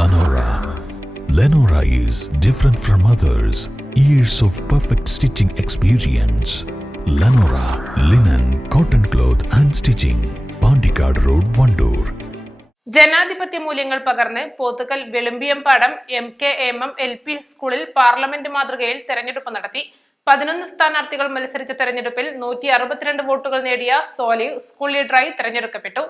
Lenora. Lenora is different from others. Years of perfect stitching experience. Lenora linen, cotton cloth and stitching. Pandikad Road, Vandoor. ജനാധിപത്യ മൂല്യങ്ങൾ പകർന്ന് Pothukal വെളുമ്പിയംപാടം MKMM LP സ്കൂളിൽ parliament മാതൃകയിൽ തെരഞ്ഞെടുപ്പ് നടത്തി. 11 സ്ഥാനാർത്ഥികൾ മത്സരിച്ച തെരഞ്ഞെടുപ്പിൽ 162 വോട്ടുകൾ നേടിയ സോലിഹ് സ്കൂൾ ലീഡറായി തെരഞ്ഞെടുക്കപ്പെട്ടു.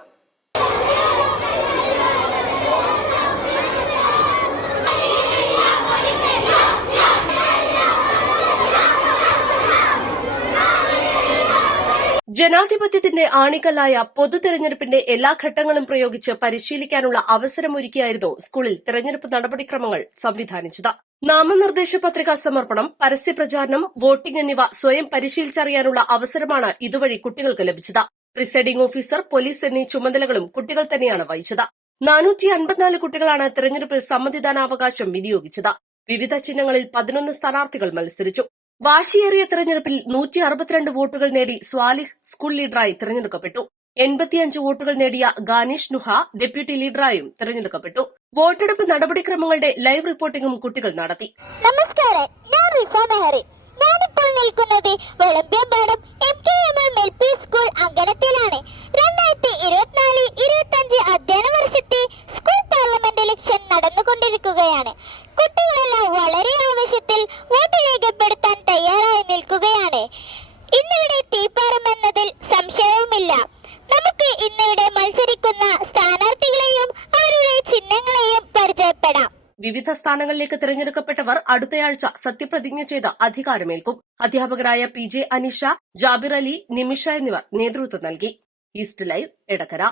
ജനാധിപത്യത്തിന്റെ ആണിക്കല്ലായ പൊതു തെരഞ്ഞെടുപ്പിന്റെ എല്ലാ ഘട്ടങ്ങളും പ്രയോഗിച്ച് പരിശീലിക്കാനുള്ള അവസരമൊരുക്കിയായിരുന്നു സ്കൂളിൽ തെരഞ്ഞെടുപ്പ് നടപടിക്രമങ്ങൾ സംവിധാനിച്ചത്. നാമനിർദ്ദേശ പത്രികാ സമർപ്പണം, പരസ്യപ്രചാരണം, വോട്ടിംഗ് എന്നിവ സ്വയം പരിശീലിച്ചറിയാനുള്ള അവസരമാണ് ഇതുവഴി കുട്ടികൾക്ക് ലഭിച്ചത്. പ്രിസൈഡിംഗ് ഓഫീസർ, പോലീസ് എന്നീ ചുമതലകളും കുട്ടികൾ തന്നെയാണ് വഹിച്ചത്. 454 കുട്ടികളാണ് തെരഞ്ഞെടുപ്പിൽ സമ്മതിദാനാവകാശം വിനിയോഗിച്ചത്. വിവിധ ചിഹ്നങ്ങളിൽ 11 സ്ഥാനാർത്ഥികൾ മത്സരിച്ചു. വാശിയേറിയ തെരഞ്ഞെടുപ്പിൽ 162 വോട്ടുകൾ നേടി സ്വാലിഹ് സ്കൂൾ ലീഡറായി തെരഞ്ഞെടുക്കപ്പെട്ടു. 85 വോട്ടുകൾ നേടിയ ഗാനിഷ് നുഹ ഡെപ്യൂട്ടി ലീഡറായും തെരഞ്ഞെടുക്കപ്പെട്ടു. വോട്ടെടുപ്പ് നടപടിക്രമങ്ങളുടെ ലൈവ് റിപ്പോർട്ടിംഗും കുട്ടികൾ നടത്തി. നമസ്കാരം, ഞാൻ റിഫ മെഹറി. ഞാനിപ്പോൾ നിൽക്കുന്നത് വെളുമ്പിയംപാടം MKMM LP സ്കൂൾ അങ്കണത്തിലാണ്. 2024-25 അധ്യയന വർഷത്തെ സ്കൂൾ പാർലമെന്റ് ഇലക്ഷൻ നടന്നുകൊണ്ടിരിക്കുകയാണ്. കുട്ടികളെല്ലാം വളരെ ആവശ്യത്തിൽ വോട്ട് രേഖപ്പെടുത്താൻ തയ്യാറായി നിൽക്കുകയാണ്. ഇന്നിവിടെ തീപ്പാറുമെന്നതിൽ സംശയവുമില്ല. നമുക്ക് ഇന്നിവിടെ മത്സരിക്കുന്ന സ്ഥാനാർത്ഥികളെയും അവരുടെ ചിഹ്നങ്ങളെയും പരിചയപ്പെടാം. വിവിധ സ്ഥാനങ്ങളിലേക്ക് തിരഞ്ഞെടുക്കപ്പെട്ടവർ അടുത്തയാഴ്ച സത്യപ്രതിജ്ഞ ചെയ്ത് അധികാരമേൽക്കും. അധ്യാപകരായ PJ അനിഷ, ജാബിർ അലി, നിമിഷ എന്നിവർ നേതൃത്വം നൽകി. East live, Edakkara.